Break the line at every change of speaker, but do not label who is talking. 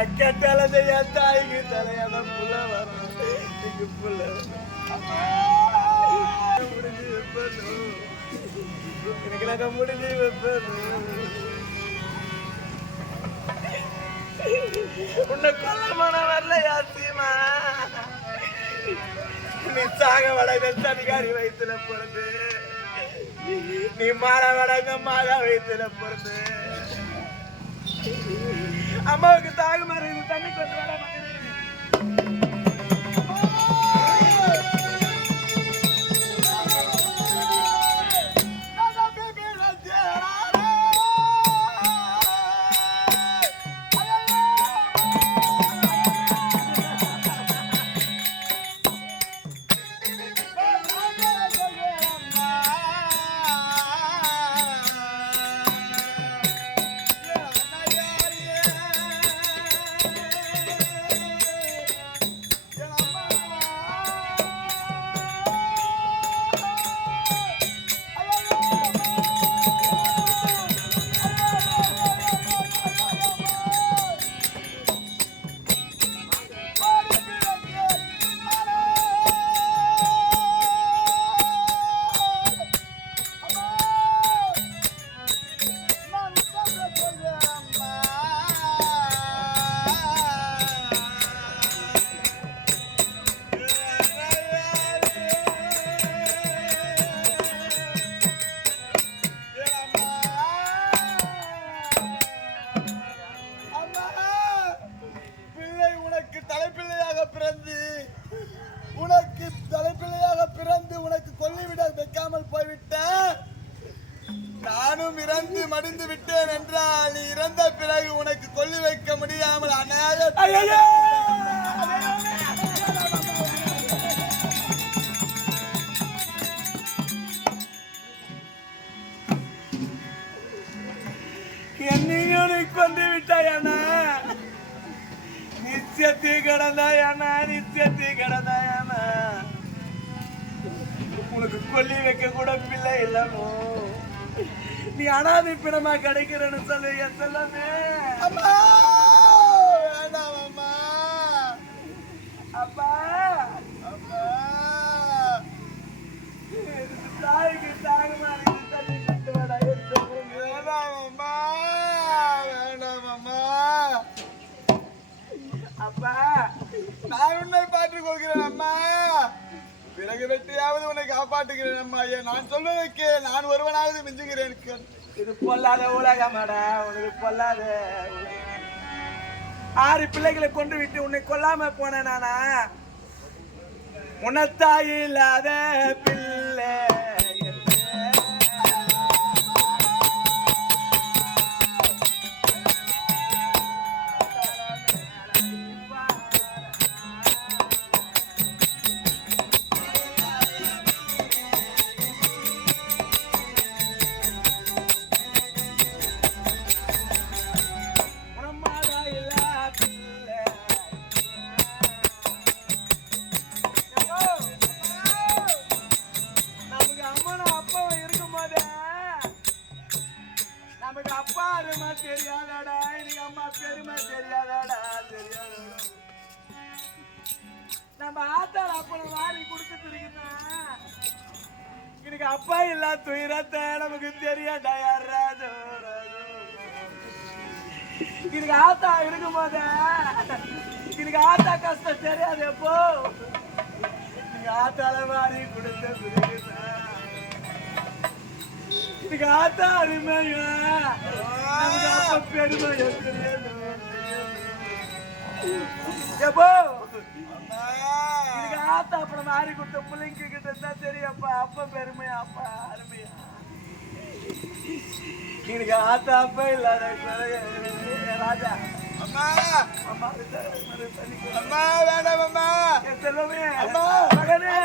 எக்கட்டால என் தாய்க்கு தலையான புள்ள வரும். புள்ள முடிஞ்சு வைப்பணும் எனக்கு முடிஞ்சு வைப்பணும் உன்னை கொல்லமான வரல யாத்தியமா நீ சாக வடங்க தனிகாரி வயிற்றுல பிறந்து. நீ மாற வடங்க மாதா வயிற்றுல பிறந்து. அம்மாவுக்கு தாக இருக்குது தண்ணி கொண்டு வர விட்டேன் என்றால் நீ இறந்த பிறகு உனக்கு கொல்லி வைக்க முடியாமல் அநாத என்னையும் நீ கொண்டு விட்டாய் விட்டாயண்ணா நிச்சயத்தை கடந்தாயண்ணா நிச்சயத்தை கடந்தாயண்ணா உனக்கு கொல்லி வைக்க கூட பிள்ளை இல்லமோ. நீ அனாதை பிணமா கிடைக்கிறேன்னு சொல்லு என் செல்லமே. அம்மா! வேண்டாம் அம்மா. அப்பா! அப்பா பிறகு வெட்டியாவது உன்னை காப்பாற்றுகிறேன் அம்மா ஏன் நான் சொல்வதற்கு நான் ஒருவனாவது மிஞ்சுகிறேன். இது பொல்லாத உலகமாட உனக்கு பொல்லாத ஆறு பிள்ளைகளை கொண்டு விட்டு உன்னை கொல்லாம போனேன் நானா? உனத்தாய் இல்லாத பிள்ளை. பாருமா அப்பா தெரியாதாடா எனக்கு அம்மா பெருமை தெரியாதாடா தெரியாதாடா. நம்ம ஆத்தாள் அப்பனை வாரி கொடுத்துட்டு இருக்குன்னா எனக்கு அப்பா இல்லா துயரத்தை நமக்கு தெரியாடா யார் ராஜோ ராஜோ ஆத்தா இருக்கும் போத எனக்கு ஆத்தா கஷ்டம் தெரியாது எப்போ எனக்கு ஆத்தால மாறி கொடுத்த பிறகுதான். இதுக்கு ஆத்தா அருமையா தெரியாது எப்போ? இதுக்கு ஆத்தா அப்புறம் மாறி கொடுத்த பிள்ளைங்க கிட்ட தான் தெரியும்ப்பா. அப்பா பெருமையா அப்பா அருமையா? எனக்கு ஆத்தா அப்பா இல்லாத ராஜா.
அம்மா.
அம்மா
அம்மா வேண்டாம் அம்மா.
செல்வமே.
அம்மா.
மகனே.